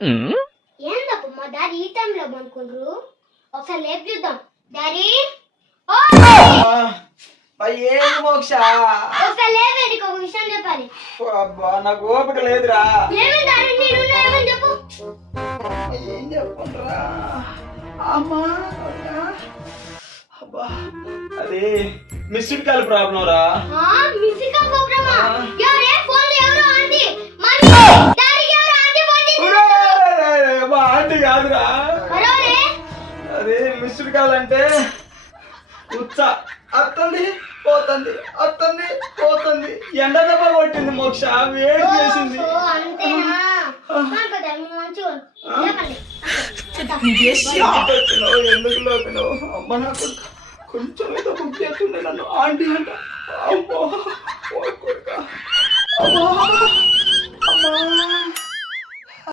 ఏందప్పు మా డాడీ ఈ టైంలో అనుకుంటారు. ఒకసారి లేపు చూద్దాం. డాడీ ఏంది మోక్ష? ఒకసారి లేపే, నీకు ఒక విషయం చెప్పాలి. అబ్బా నాకు ఓపిక లేదురా. ఏమి డాడీ నేను ఏమని చెప్పు. ఏం చెప్పుకుంటారా అమ్మా? అబ్బా అది మిస్డ్ కాల్ ప్రాబ్లం రా. మిస్డ్ కాల్ ప్రాబ్లమా? ఎవరే ఫోన్ ఎవరు ఆంటీ? మమ్మీ డాడీ ఎవరు ఆంటీ ఫోన్ చేసి? ఆంటీ కాదురా, మరోరే అది మిస్డ్ కాల్ అంటే ఉత్స అత్తంది పోతుంది, అత్తంది పోతుంది. ఎండ దెబ్బ కొట్టింది మోక్ష, వేడి చేసింది. అంతేనా? మంచిగా ఎందుకు లోపినావు? అమ్మ నాకు కొంచెం ఏదో బుక్ చేస్తుండే నన్ను ఆంటీ అంట. అమ్మా అమ్మా